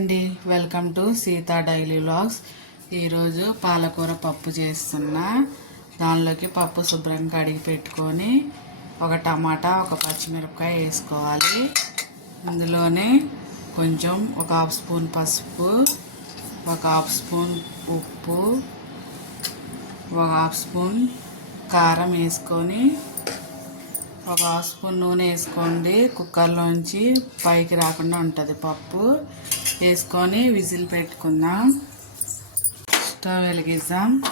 అండి. Welcome to Sita daily vlogs ఈరోజు పాలకూర పప్పు చేస్తున్నా. దానిలోకి పప్పు శుభ్రంగా కడిగి పెట్టుకొని ఒక టమాటా ఒక పచ్చిమిరపకాయ వేసుకోవాలి. ఇందులోనే కొంచెం ఒక హాఫ్ స్పూన్ పసుపు ఒక హాఫ్ స్పూన్ ఉప్పు ఒక హాఫ్ స్పూన్ కారం వేసుకొని ఒక హాఫ్ స్పూన్ నూనె వేసుకోండి. కుక్కర్లోంచి పైకి రాకుండా ఉంటుంది పప్పు. వేసుకొని విజిల్ పెట్టుకుందాం. స్టవ్ వెలిగిద్దాం.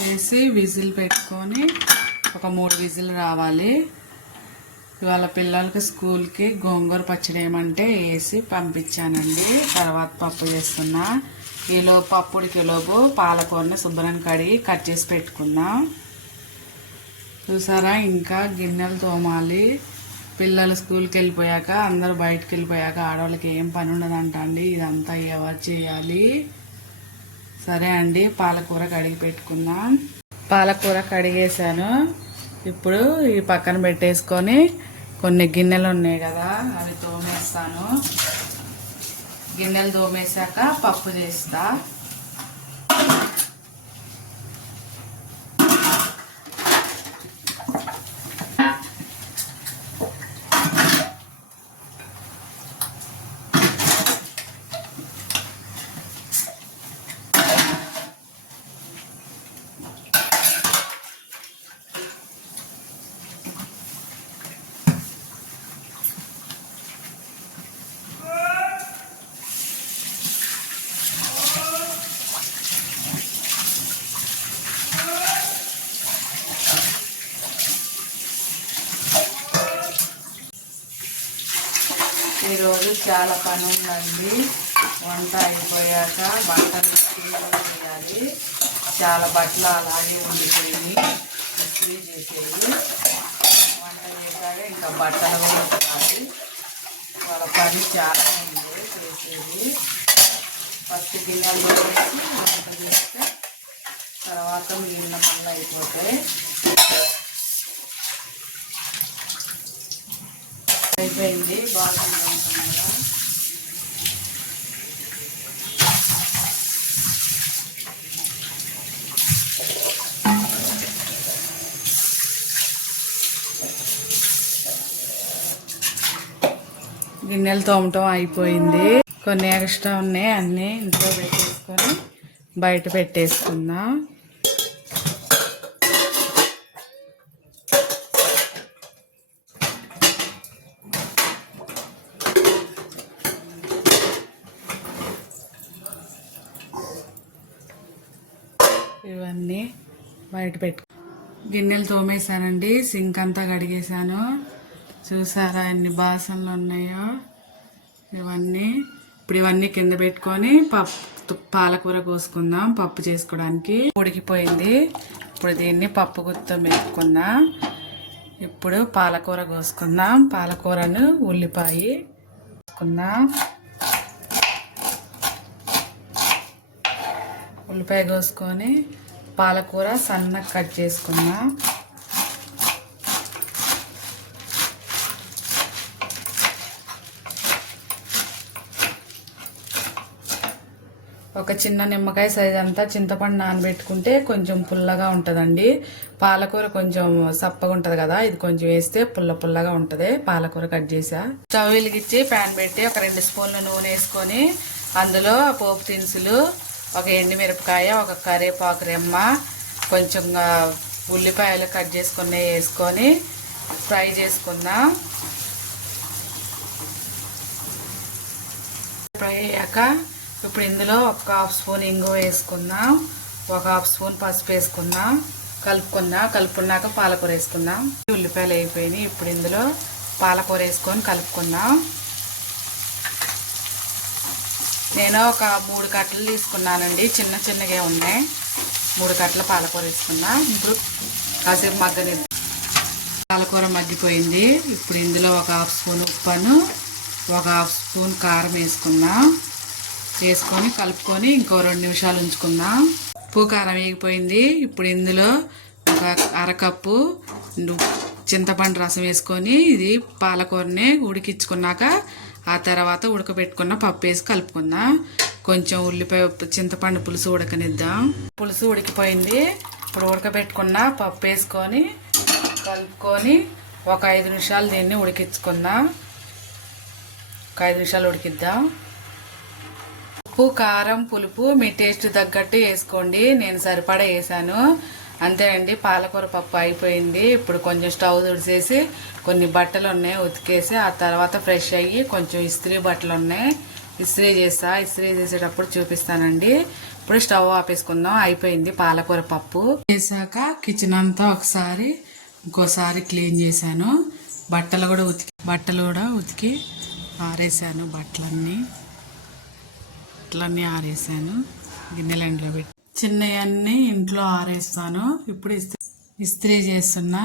వేసి విజిల్ పెట్టుకొని ఒక మూడు విజిల్ రావాలి. ఇవాళ పిల్లలకి స్కూల్కి గోంగూర పచ్చడి ఏమంటే వేసి పంపించానండి. తర్వాత పప్పు చేస్తున్నా. కిలో పప్పుడు కిలోపు పాలకూరని శుభ్రం కడిగి కట్ చేసి పెట్టుకుందాం. చూసారా? ఇంకా గిన్నెలు తోమాలి. పిల్లలు స్కూల్కి వెళ్ళిపోయాక అందరూ బయటకు వెళ్ళిపోయాక ఆడవాళ్ళకి ఏం పని ఉండదంట అండి. ఇదంతా ఎవరు చేయాలి. సరే అండి పాలకూర కడిగి పెట్టుకుందాం. పాలకూర కడిగేసాను ఇప్పుడు ఈ పక్కన పెట్టేసుకొని కొన్ని గిన్నెలు ఉన్నాయి కదా అవి తోమేస్తాను. గిన్నెలు తోమేశాక పప్పు చేస్తా ఈరోజు చాలా పని ఉందండి వంట అయిపోయాక బట్టలు వేయాలి చాలా బట్టలు అలాగే ఉండిపోయి ఇస్త్రీ చేసేవి వంట చేశాక ఇంకా బట్టలు కూడా ఉండాలి వాళ్ళ పని చాలా ఉంది చేసేది. ఫస్ట్ గిన్నెలు వేసి వంట చేస్తే తర్వాత మిగిలిన పనులు అయిపోతాయి. అయిపోయింది. బాగుంది. గిన్నెలు తోమటం అయిపోయింది. కొన్ని ఎక్స్ట్రా ఉన్నాయి అన్నీ ఇంట్లో పెట్టేసుకొని బయట పెట్టేసుకుందాం. ఇవన్నీ బయట పెట్టు గిన్నెలు తోమేశానండి సింక్ అంతా కడిగేశాను. చూసారా ఎన్ని బాసనలు ఉన్నాయో? ఇవన్నీ. ఇప్పుడు ఇవన్నీ కింద పెట్టుకొని పప్పు పాలకూర కోసుకుందాం పప్పు చేసుకోవడానికి. ఉడికిపోయింది. ఇప్పుడు దీన్ని పప్పు గుత్తం పెట్టుకుందాం ఇప్పుడు పాలకూర కోసుకుందాం. పాలకూరను ఉల్లిపాయ కోసుకుందాం. ఉల్లిపాయ కోసుకొని పాలకూర సన్నగా కట్ చేసుకుందాం. ఒక చిన్న నిమ్మకాయ సైజ్ అంతా చింతపండు నానబెట్టుకుంటే కొంచెం పుల్లగా ఉంటుందండి. పాలకూర కొంచెం సప్పగా ఉంటుంది కదా ఇది కొంచెం వేస్తే పుల్ల పుల్లగా ఉంటుంది. పాలకూర కట్ చేసా. స్టవ్ వెలిగించి ప్యాన్ పెట్టి ఒక రెండు స్పూన్ల నూనె వేసుకొని అందులో పోపు దినుసులు ఒక ఎండుమిరపకాయ ఒక కరివేపాకు రెమ్మ కొంచెం ఉల్లిపాయలు కట్ చేసుకుని వేసుకొని ఫ్రై చేసుకుందాం ఫ్రై అయ్యాక ఇప్పుడు ఇందులో ఒక హాఫ్ స్పూన్ ఇంగు వేసుకుందాం ఒక హాఫ్ స్పూన్ పసుపు వేసుకుందాం కలుపుకుందాం కలుపుకున్నాక పాలకూర వేసుకుందాం. ఉల్లిపాయలు అయిపోయినాయి ఇప్పుడు ఇందులో పాలకూర వేసుకొని కలుపుకుందాం. నేను ఒక మూడు కట్టలు తీసుకున్నానండి చిన్న చిన్నగా ఉన్నాయి. మూడు కట్టల పాలకూర వేసుకున్నా ఇప్పుడు కాసేపు మగ్గని పాలకూర మగ్గిపోయింది ఇప్పుడు ఇందులో ఒక హాఫ్ స్పూన్ ఉప్పును ఒక హాఫ్ స్పూన్ కారం వేసుకుందాం. వేసుకొని కలుపుకొని ఇంకో రెండు నిమిషాలు ఉంచుకుందాం. ఉప్పు కారం వేగిపోయింది. ఇప్పుడు ఇందులో ఒక అరకప్పు చింతపండు రసం వేసుకొని ఇది పాలకూరని ఉడికించుకున్నాక ఆ తర్వాత ఉడకబెట్టుకున్న పప్పు వేసి కలుపుకుందాం. కొంచెం ఉల్లిపాయ చింతపండు పులుసు ఉడకనిద్దాం. పులుసు ఉడికిపోయింది. ఇప్పుడు ఉడకబెట్టుకున్న పప్పు వేసుకొని కలుపుకొని ఒక ఐదు నిమిషాలు దీన్ని ఉడికించుకుందాం. ఒక ఐదు నిమిషాలు ఉడికిద్దాం. ఉప్పు కారం పులుపు మీ టేస్ట్ తగ్గట్టు వేసుకోండి. నేను సరిపడా వేసాను. అంతేనండి పాలకూర పప్పు అయిపోయింది. ఇప్పుడు కొంచెం స్టవ్ తుడిచేసి కొన్ని బట్టలు ఉన్నాయి ఉతికేసి ఆ తర్వాత ఫ్రెష్ అయ్యి కొంచెం ఇస్త్రీ బట్టలు ఉన్నాయి. ఇస్త్రీ చేస్తా. ఇస్త్రీ చేసేటప్పుడు చూపిస్తానండి. ఇప్పుడు స్టవ్ ఆపేసుకుందాం. అయిపోయింది పాలకూర పప్పు. చేశాక కిచెన్ అంతా ఒకసారి ఇంకోసారి క్లీన్ చేశాను. బట్టలు కూడా ఉతికి బట్టలు కూడా ఉతికి ఆరేసాను బట్టలన్నీ. బట్టలన్నీ ఆరేసాను. గిన్నెలండ్లో పెట్టి చిన్నవన్నీ ఇంట్లో ఆరేస్తాను. ఇప్పుడు ఇస్త్రీ ఇస్త్రీ చేస్తున్నా.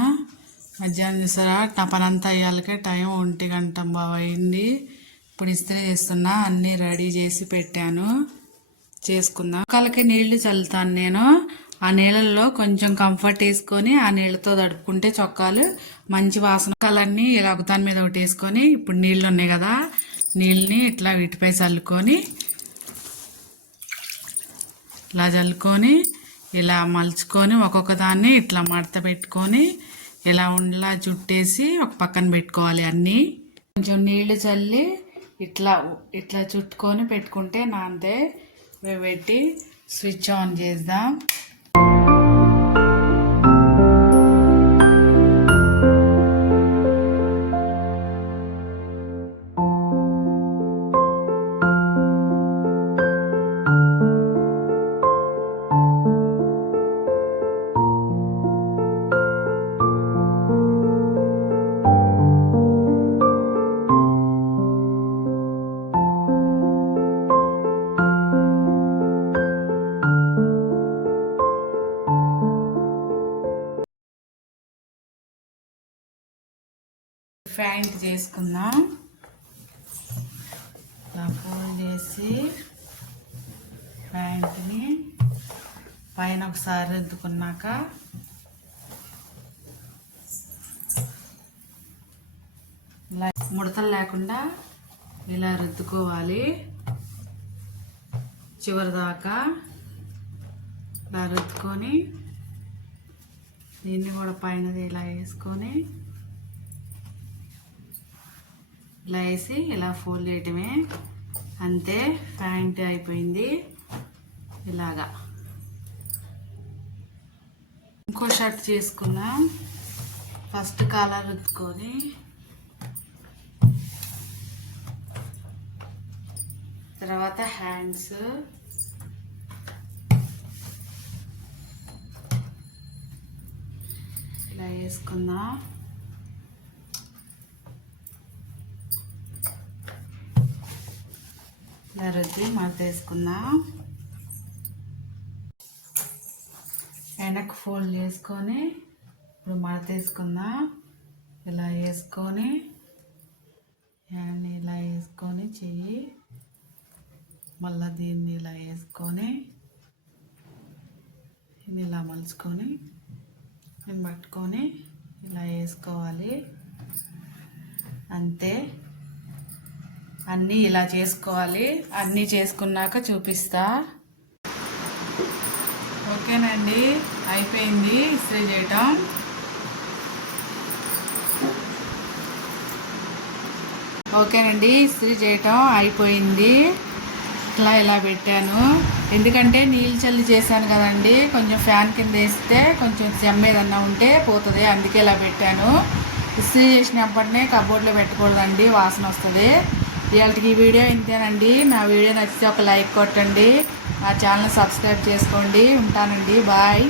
మధ్యాహ్నం చూసారా? నా పనంతా అయ్యాలకే టైం ఒంటి గంట అయింది. ఇప్పుడు ఇస్త్రీ చేస్తున్నా. అన్నీ రెడీ చేసి పెట్టాను. చేసుకుందాం. మొక్కలకి నీళ్ళు చల్లుతాను నేను. ఆ నీళ్ళల్లో కొంచెం కంఫర్ట్ వేసుకొని ఆ నీళ్ళతో తడుపుకుంటే చొక్కాలు మంచి వాసన మొక్కలన్నీ ఇలా ఒకదాని మీద ఒకటి వేసుకొని ఇప్పుడు నీళ్ళు ఉన్నాయి కదా నీళ్ళని ఇట్లా వీటిపై చల్లుకొని ఇలా చల్లుకొని ఇలా మలుచుకొని ఒక్కొక్క దాన్ని ఇట్లా మడత పెట్టుకొని ఇలా ఉండలా చుట్టేసి ఒక పక్కన పెట్టుకోవాలి అన్నీ. కొంచెం నీళ్ళు చల్లి ఇట్లా ఇట్లా చుట్టుకొని పెట్టుకుంటే నాంతే మేము పెట్టి స్విచ్ ఆన్ చేద్దాం. ఫ్యాంట్ చేసుకుందాం. ఇలా ఫోల్డ్ చేసి ప్యాంట్ని పైన ఒకసారి రుద్దుకున్నాక ఇలా ముడతలు లేకుండా ఇలా రుద్దుకోవాలి. చివరి దాకా ఇలా రుద్దుకొని దీన్ని కూడా పైనది ఇలా వేసుకొని ఇలా వేసి ఇలా ఫోల్డ్ చేయటమే. అంతే ప్యాంట్ అయిపోయింది. ఇలాగా. ఇంకో షర్ట్ చేసుకుందాం ఫస్ట్ కాలర్ ఉత్తుకొని తర్వాత హ్యాండ్స్. ఇలా వేసుకుందాం. ఇలా రుద్ది మడతేసుకుందాం వెనక్కి ఫోల్డ్ చేసుకొని ఇప్పుడు మడతేసుకుందాం ఇలా వేసుకొని హ్యాండ్ ఇలా వేసుకొని చెయ్యి మళ్ళీ దీన్ని ఇలా వేసుకొని దీన్ని ఇలా మలుచుకొని దీన్ని పట్టుకొని ఇలా వేసుకోవాలి. అంతే. అన్నీ ఇలా చేసుకోవాలి. అన్నీ చేసుకున్నాక చూపిస్తా. ఓకేనండి. అయిపోయింది. ఇస్త్రీ చేయటం. ఓకేనండి. ఇస్త్రీ చేయటం అయిపోయింది. ఇట్లా ఇలా పెట్టాను. ఎందుకంటే నీళ్ళు చల్లి చేశాను కదండి. కొంచెం ఫ్యాన్ కింద వేస్తే కొంచెం జమ్మేదన్నా ఏదన్నా ఉంటే పోతుంది. అందుకే ఇలా పెట్టాను. ఇస్త్రీ చేసినప్పటినే కబోర్డ్లో పెట్టకూడదండి. వాసన వస్తుంది. ఇవాళకి ఈ వీడియో ఇంతేనండి. నా వీడియో నచ్చితే ఒక లైక్ కొట్టండి. నా ఛానల్ సబ్స్క్రైబ్ చేసుకోండి. ఉంటానండి. బాయ్.